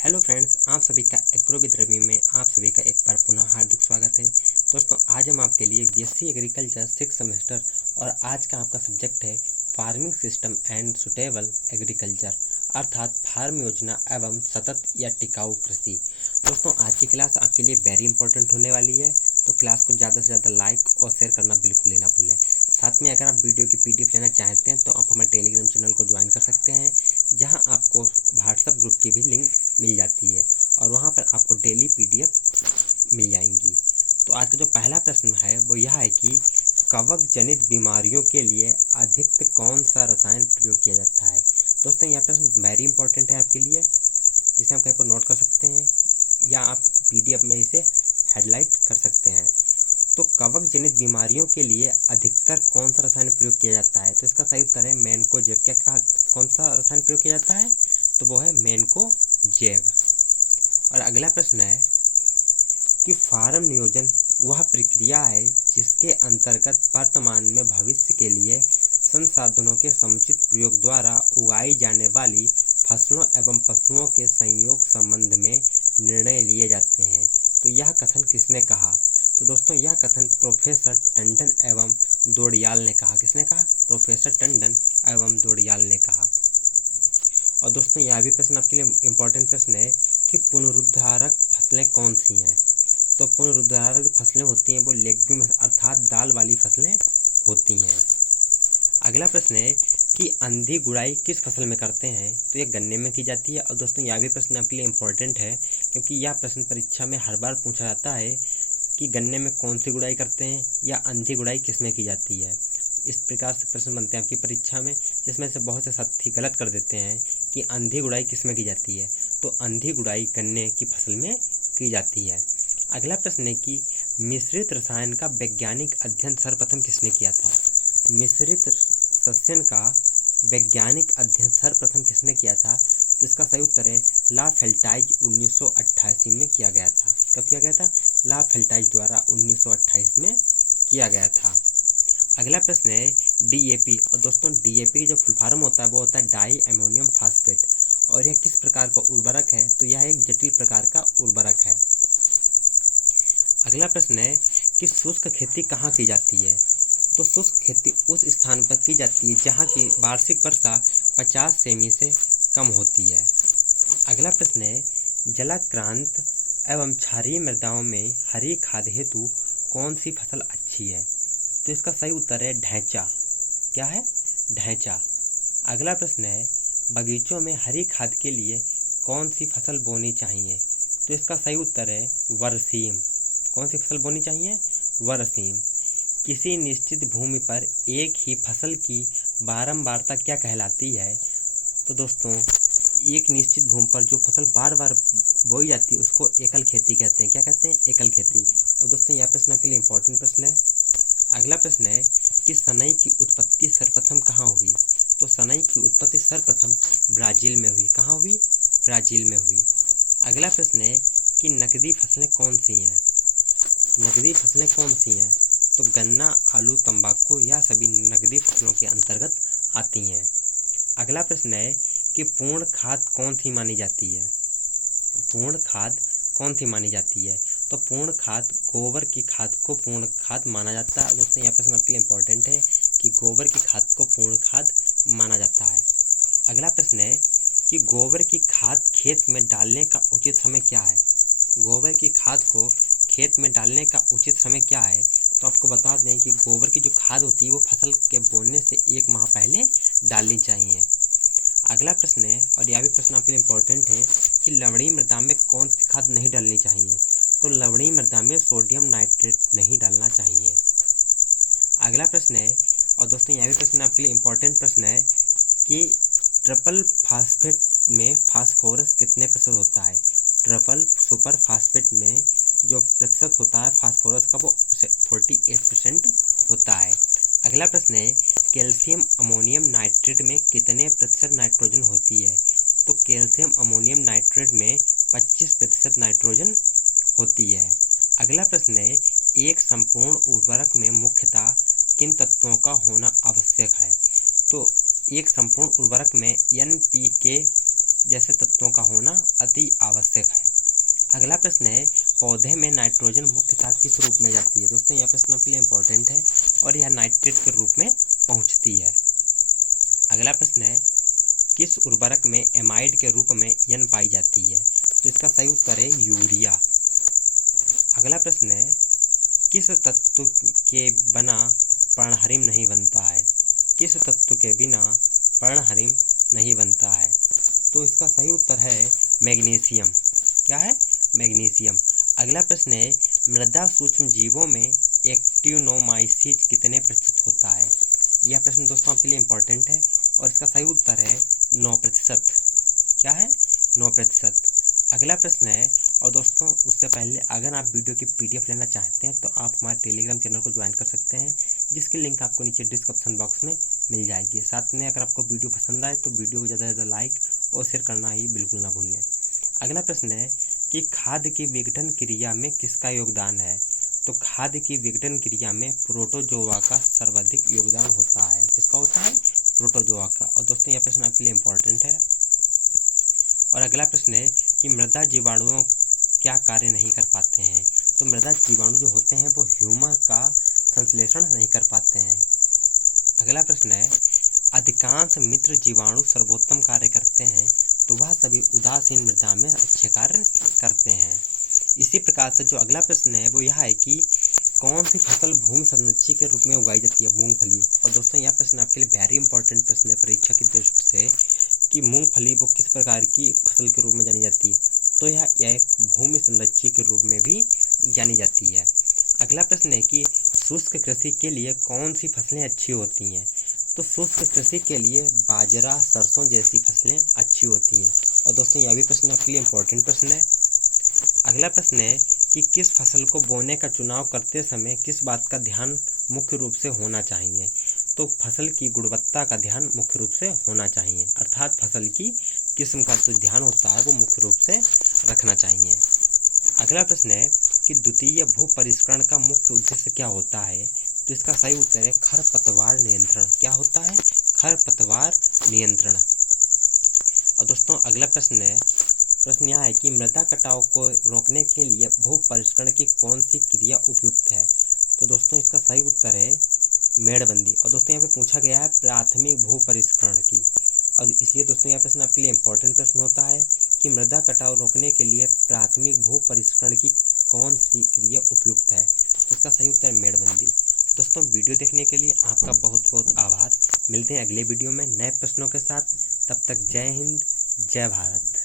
Hello friends, आप सभी का एग्रो विद रवि में आप सभी का एक बार पुनः हार्दिक स्वागत है। दोस्तों, आज हम आपके लिए बीएससी एग्रीकल्चर 6 सेमेस्टर और आज का आपका सब्जेक्ट है farming system and suitable agriculture, अर्थात फार्म योजना एवं सतत या टिकाऊ कृषि। दोस्तों, आज की क्लास आपके लिए वेरी इंपॉर्टेंट होने वाली है, तो क्लास को ज़्यादा से ज़्यादा लाइक और शेयर करना बिल्कुल ही ना भूलें। साथ में अगर आप वीडियो की पीडीएफ लेना चाहते हैं तो आप हमारे टेलीग्राम चैनल को ज्वाइन कर सकते हैं, जहां आपको व्हाट्सएप ग्रुप की भी लिंक मिल जाती है और वहां पर आपको डेली पीडीएफ मिल जाएंगी। तो आज का जो पहला प्रश्न है वो यह है कि कवक जनित बीमारियों के लिए अधिकतर कौन सा रसायन प्रयोग किया जाता है। दोस्तों, यह प्रश्न वेरी इंपॉर्टेंट है आपके लिए, जिसे हम कहीं पर नोट कर सकते हैं या आप पीडीएफ में इसे हेडलाइट कर सकते हैं। तो कवक जनित बीमारियों के लिए अधिकतर कौन सा रसायन प्रयोग किया जाता है, तो इसका सही उत्तर है मैनकोजेब। क्या कहा, कौन सा रसायन प्रयोग किया जाता है, तो वो है मैनकोजेब। और अगला प्रश्न है कि फार्म नियोजन वह प्रक्रिया है जिसके अंतर्गत वर्तमान में भविष्य के लिए संसाधनों के समुचित प्रयोग द्वारा उगाई जाने वाली फसलों एवं पशुओं के संयोग संबंध में निर्णय लिए जाते हैं। तो यह कथन किसने कहा, तो दोस्तों यह कथन प्रोफेसर टंडन एवं दोडियाल ने कहा। किसने कहा, प्रोफेसर टंडन एवं दोडियाल ने कहा। और दोस्तों, यह भी प्रश्न आपके लिए इम्पोर्टेंट प्रश्न है कि पुनरुद्धारक फसलें कौन सी हैं। तो पुनरुद्धारक जो फसलें होती हैं वो लेग्यूम अर्थात दाल वाली फसलें होती हैं। अगला प्रश्न है कि अंधी गुड़ाई किस फसल में करते हैं, तो यह गन्ने में की जाती है। और दोस्तों, यह भी प्रश्न आपके लिए इम्पोर्टेंट है, क्योंकि यह प्रश्न परीक्षा में हर बार पूछा जाता है कि गन्ने में कौन सी गुड़ाई करते हैं या अंधी गुड़ाई किस में की जाती है। इस प्रकार से प्रश्न बनते हैं आपकी परीक्षा में, जिसमें से बहुत से साथी गलत कर देते हैं कि अंधी गुड़ाई किस में की जाती है। तो अंधी गुड़ाई गन्ने की फसल में की जाती है। अगला प्रश्न है कि मिश्रित रसायन का वैज्ञानिक अध्ययन सर्वप्रथम किसने किया था। मिश्रित सस्यन का वैज्ञानिक अध्ययन सर्वप्रथम किसने किया था, तो इसका सही उत्तर है ला फेल्टाइज 1988 में किया गया था। कब किया गया था, ला फेल्टाइज द्वारा 1928 में किया गया था। अगला प्रश्न है डीएपी। और दोस्तों, डीएपी की जो फुल फॉर्म होता है वो होता है डाई अमोनियम फास्फेट, और यह किस प्रकार का उर्वरक है, तो यह एक जटिल प्रकार का उर्वरक है। अगला प्रश्न है कि शुष्क खेती कहाँ की जाती है, तो शुष्क खेती उस स्थान पर की जाती है जहाँ की वार्षिक वर्षा 50 सेमी से कम होती है। अगला प्रश्न है जलाक्रांत एवं क्षारीय मृदाओं में हरी खाद हेतु कौन सी फसल अच्छी है, तो इसका सही उत्तर है ढैंचा। क्या है, ढैंचा। अगला प्रश्न है बगीचों में हरी खाद के लिए कौन सी फसल बोनी चाहिए, तो इसका सही उत्तर है बरसीम। कौन सी फसल बोनी चाहिए, बरसीम। किसी निश्चित भूमि पर एक ही फसल की बारंबारता क्या कहलाती है, तो दोस्तों एक निश्चित भूमि पर जो फसल बार बार बोई जाती है उसको एकल खेती कहते हैं। क्या कहते हैं, एकल खेती। और दोस्तों, यह प्रश्न आपके लिए इम्पोर्टेंट प्रश्न है। अगला प्रश्न है कि सनई की उत्पत्ति सर्वप्रथम कहाँ हुई, तो सनई की उत्पत्ति सर्वप्रथम ब्राज़ील में हुई। कहाँ हुई, ब्राज़ील में हुई। अगला प्रश्न है कि नकदी फसलें कौन सी हैं, नकदी फसलें कौन सी हैं, तो गन्ना, आलू, तंबाकू यह सभी नकदी फसलों के अंतर्गत आती हैं। अगला प्रश्न है कि पूर्ण खाद कौन सी मानी जाती है, पूर्ण खाद कौन सी मानी जाती है, तो पूर्ण खाद गोबर की खाद को पूर्ण खाद माना जाता है। दोस्तों, यह प्रश्न आपके लिए इम्पोर्टेंट है कि गोबर की खाद को पूर्ण खाद माना जाता है। अगला प्रश्न है कि गोबर की खाद खेत में डालने का उचित समय क्या है, गोबर की खाद को खेत में डालने का उचित समय क्या है, तो आपको बता दें कि गोबर की जो खाद होती है वो फसल के बोने से 1 माह पहले डालनी चाहिए। अगला प्रश्न है, और यह भी प्रश्न आपके लिए इम्पोर्टेंट है कि लवणीय मृदा में कौन सी खाद नहीं डालनी चाहिए, तो लवणीय मृदा में सोडियम नाइट्रेट नहीं डालना चाहिए। अगला प्रश्न है, और दोस्तों यह भी प्रश्न आपके लिए इम्पोर्टेंट प्रश्न है कि ट्रिपल फास्फेट में फास्फोरस कितने प्रतिशत होता है, ट्रिपल सुपर फास्फेट में जो प्रतिशत होता है फास्फोरस का वो 48% होता है। अगला प्रश्न है कैल्शियम अमोनियम नाइट्रेट में कितने प्रतिशत नाइट्रोजन होती है, तो कैल्शियम अमोनियम नाइट्रेट में 25% नाइट्रोजन होती है। अगला प्रश्न है एक संपूर्ण उर्वरक में मुख्यतः किन तत्वों का होना आवश्यक है, तो एक संपूर्ण उर्वरक में NPK, जैसे तत्वों का होना अति आवश्यक है। अगला प्रश्न है, पौधे में नाइट्रोजन मुख्यतः किस रूप में जाती है। दोस्तों यह प्रश्न आपके लिए इंपॉर्टेंट है और यह नाइट्रेट के रूप में पहुंचती है। अगला प्रश्न है, किस उर्वरक में एमाइड के रूप में N पाई जाती है। तो इसका सही उत्तर है यूरिया। अगला प्रश्न है, किस तत्व के बिना पर्णहरिम नहीं बनता है। किस तत्व के बिना पर्णहरिम नहीं बनता है। तो इसका सही उत्तर है मैग्नीशियम। क्या है? मैग्नीशियम। अगला प्रश्न है, मृदा सूक्ष्म जीवों में एक्टिनोमाइसीट कितने प्रतिशत होता है। यह प्रश्न दोस्तों आपके लिए इंपॉर्टेंट है और इसका सही उत्तर है 9%। क्या है? 9%। अगला प्रश्न है, और दोस्तों उससे पहले अगर आप वीडियो की PDF लेना चाहते हैं तो आप हमारे टेलीग्राम चैनल को ज्वाइन कर सकते हैं, जिसकी लिंक आपको नीचे डिस्क्रिप्शन बॉक्स में मिल जाएगी। साथ में अगर आपको वीडियो पसंद आए तो वीडियो को ज़्यादा से ज़्यादा लाइक और शेयर करना ही बिल्कुल ना भूलें। अगला प्रश्न है कि खाद्य की विघटन क्रिया में किसका योगदान है। तो खाद्य की विघटन क्रिया में प्रोटोजोआ का सर्वाधिक योगदान होता है। किसका होता है? प्रोटोजोआ का। और दोस्तों यह प्रश्न आपके लिए इंपॉर्टेंट है। और अगला प्रश्न है कि मृदा जीवाणुओं क्या कार्य नहीं कर पाते हैं। तो मृदा जीवाणु जो होते हैं वो ह्यूमस का संश्लेषण नहीं कर पाते हैं। अगला प्रश्न है, अधिकांश मित्र जीवाणु सर्वोत्तम कार्य करते हैं तो वह सभी उदासीन मृदा में अच्छे कार्य करते हैं। इसी प्रकार से जो अगला प्रश्न है वो यह है कि कौन सी फसल भूमि संरक्षी के रूप में उगाई जाती है। मूंगफली। और दोस्तों यह प्रश्न आपके लिए वेरी इंपॉर्टेंट प्रश्न है परीक्षा की दृष्टि से कि मूंगफली वो किस प्रकार की फसल के रूप में जानी जाती है। तो यह एक भूमि संरक्षी के रूप में भी जानी जाती है। अगला प्रश्न है कि शुष्क कृषि के लिए कौन सी फसलें अच्छी होती हैं। तो शुष्क कृषि के लिए बाजरा, सरसों जैसी फसलें अच्छी होती हैं। और दोस्तों यह भी प्रश्न आपके लिए इंपॉर्टेंट प्रश्न है। अगला प्रश्न है कि किस फसल को बोने का चुनाव करते समय किस बात का ध्यान मुख्य रूप से होना चाहिए। तो फसल की गुणवत्ता का ध्यान मुख्य रूप से होना चाहिए, अर्थात फसल की किस्म का जो ध्यान होता है वो मुख्य रूप से रखना चाहिए। अगला प्रश्न है कि द्वितीय भू परिष्करण का मुख्य उद्देश्य क्या होता है। तो इसका सही उत्तर है खरपतवार नियंत्रण। क्या होता है? खरपतवार नियंत्रण। और दोस्तों अगला प्रश्न यह है कि मृदा कटाव को रोकने के लिए भू परिष्करण की कौन सी क्रिया उपयुक्त है। तो दोस्तों इसका सही उत्तर है मेड़बंदी। और दोस्तों यहाँ पे पूछा गया है प्राथमिक भू परिष्करण की, और इसलिए दोस्तों यह प्रश्न आपके लिए इंपॉर्टेंट प्रश्न होता है कि मृदा कटाव रोकने के लिए प्राथमिक भू परिष्करण की कौन सी क्रिया उपयुक्त है। तो इसका सही उत्तर है मेड़बंदी। दोस्तों वीडियो देखने के लिए आपका बहुत बहुत आभार। मिलते हैं अगले वीडियो में नए प्रश्नों के साथ। तब तक जय हिंद, जय भारत।